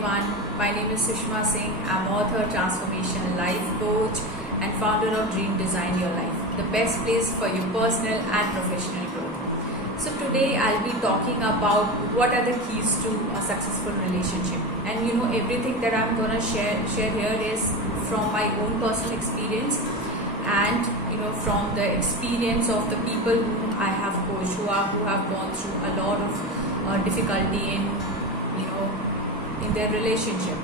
everyone. My name is Sushma Singh. I'm author, transformation life coach, and founder of Dream Design Your Life, the best place for your personal and professional growth. So today I'll be talking about what are the keys to a successful relationship. And everything that I'm gonna share here is from my own personal experience and from the experience of the people whom I have coached, who have gone through a lot of difficulty in their relationship.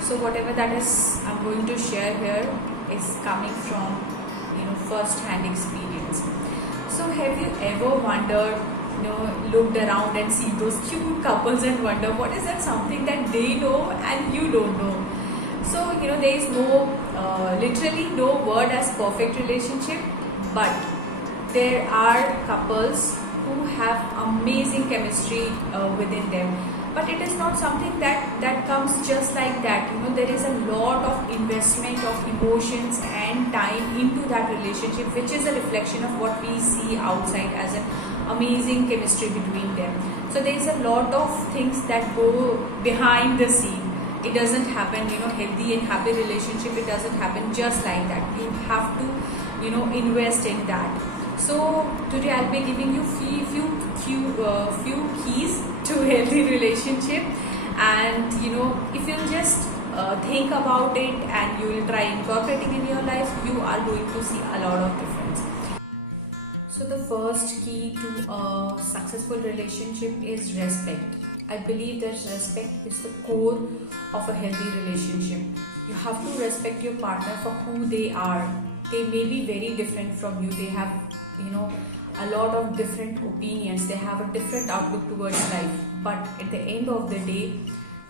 So whatever that is I'm going to share here is coming from first hand experience. So have you ever wondered, looked around and seen those cute couples and wonder what is that something that they know and you don't know? So there is literally no word as perfect relationship, but there are couples who have amazing chemistry within them. But it is not something that comes just like that. There is a lot of investment of emotions and time into that relationship, which is a reflection of what we see outside as an amazing chemistry between them. So there is a lot of things that go behind the scene. It doesn't happen, healthy and happy relationship, it doesn't happen just like that. You have to, invest in that. So today I'll be giving you few keys to healthy relationship, and if you'll just think about it and you will try incorporating in your life, you are going to see a lot of difference. So the first key to a successful relationship is respect. I believe that respect is the core of a healthy relationship. You have to respect your partner for who they are. They may be very different from you. They have, a lot of different opinions. They have a different outlook towards life. But at the end of the day,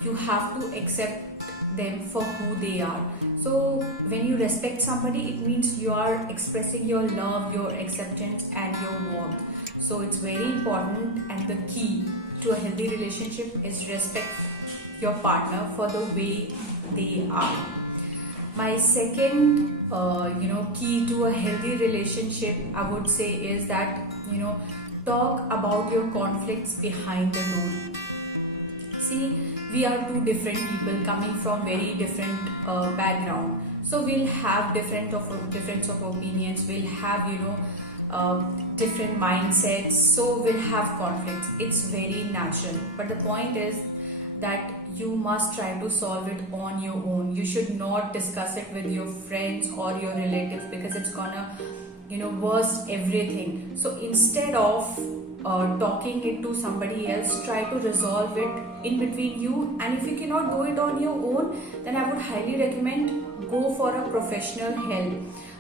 you have to accept them for who they are. So when you respect somebody, it means you are expressing your love, your acceptance, and your warmth. So it's very important, and the key to a healthy relationship is respect your partner for the way they are. My second key to a healthy relationship, I would say, is that talk about your conflicts behind the door. See, we are two different people coming from very different background, so we'll have difference of opinions, we'll have different mindsets, so we'll have conflicts. It's very natural, but the point is that you must try to solve it on your own. You should not discuss it with your friends or your relatives, because it's gonna worse everything. So instead of talking it to somebody else, try to resolve it in between you. And if you cannot do it on your own, then I would highly recommend go for a professional help,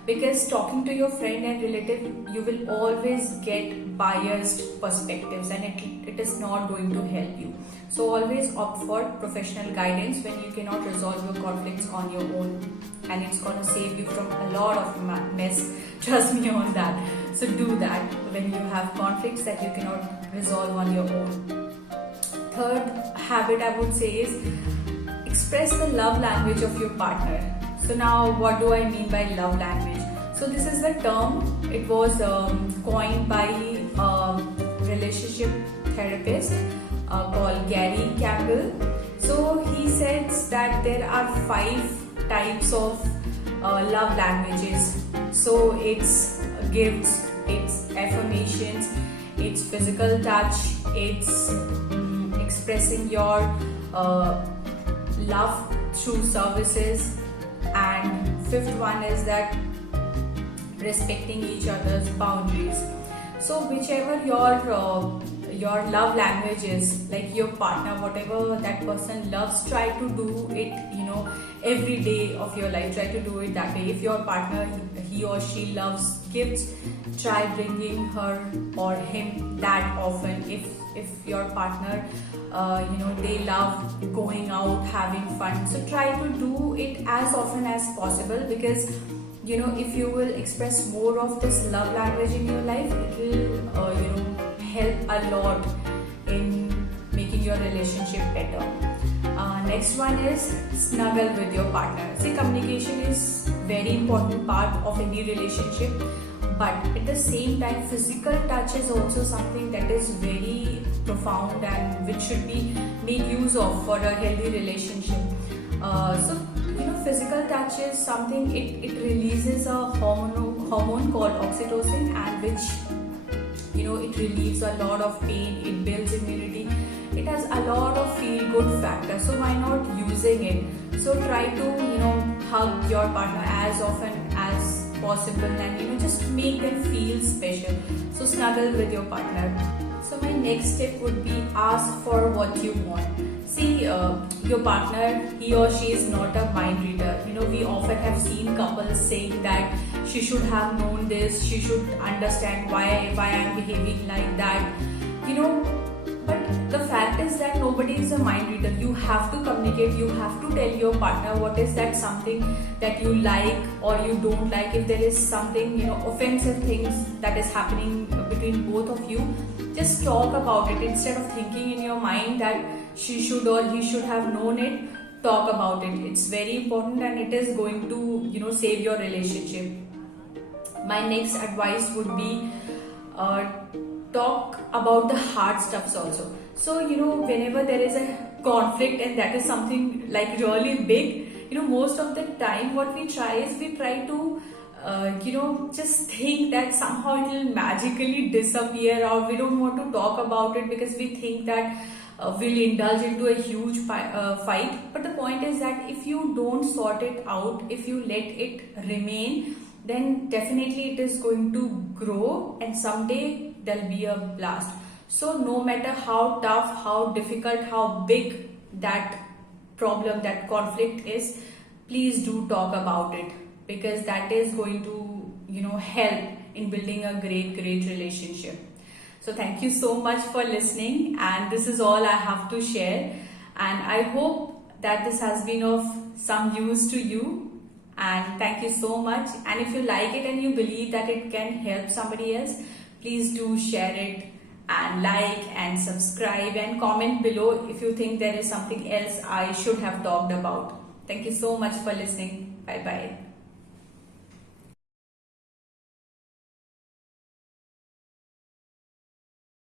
because talking to your friend and relative, you will always get biased perspectives, and it is not going to help you. So always opt for professional guidance when you cannot resolve your conflicts on your own, and it's gonna save you from a lot of mess. Trust me on that. So do that when you have conflicts that you cannot resolve on your own. Third habit I would say is express the love language of your partner. So now what do I mean by love language? So this is the term, it was coined by a relationship therapist called Gary Campbell. So he says that there are 5 types of love languages. So it's gifts, it's affirmations, it's physical touch, it's expressing your love through services, and 5th one is that respecting each other's boundaries. So whichever your love language is, like your partner, whatever that person loves, try to do it every day of your life. Try to do it that way. If your partner, he or she loves gifts, try bringing her or him that often. If your partner they love going out, having fun, so try to do it as often as possible, because if you will express more of this love language in your life, it will help a lot in making your relationship better. Next one is snuggle with your partner. See, communication is very important part of any relationship, but at the same time physical touch is also something that is very profound and which should be made use of for a healthy relationship. So physical touch is something, it releases a hormone called oxytocin, and which it relieves a lot of pain, it builds immunity, it has a lot of feel good factor. So why not using it? So try to hug your partner as often as possible, and just make them feel special. So snuggle with your partner. So my next tip would be ask for what you want. See, your partner, he or she is not a mind reader. We often have seen couples saying that she should have known this, she should understand why I'm behaving like that. But the fact is that nobody is a mind reader. You have to communicate, you have to tell your partner what is that something that you like or you don't like. If there is something, offensive things that is happening between both of you, just talk about it instead of thinking in your mind that she should or he should have known it. Talk about it. It's very important, and it is going to save your relationship. My next advice would be talk about the hard stuffs also. So whenever there is a conflict and that is something like really big, most of the time what we try to just think that somehow it will magically disappear, or we don't want to talk about it because we think that we'll indulge into a huge fight. But the point is that if you don't sort it out, if you let it remain, then definitely it is going to grow, and someday there'll be a blast. So no matter how tough, how difficult, how big that problem, that conflict is, please do talk about it, because that is going to help in building a great relationship. So thank you so much for listening, and this is all I have to share, and I hope that this has been of some use to you. And thank you so much, and if you like it and you believe that it can help somebody else, please do share it and like and subscribe and comment below if you think there is something else I should have talked about. Thank you so much for listening. Bye bye.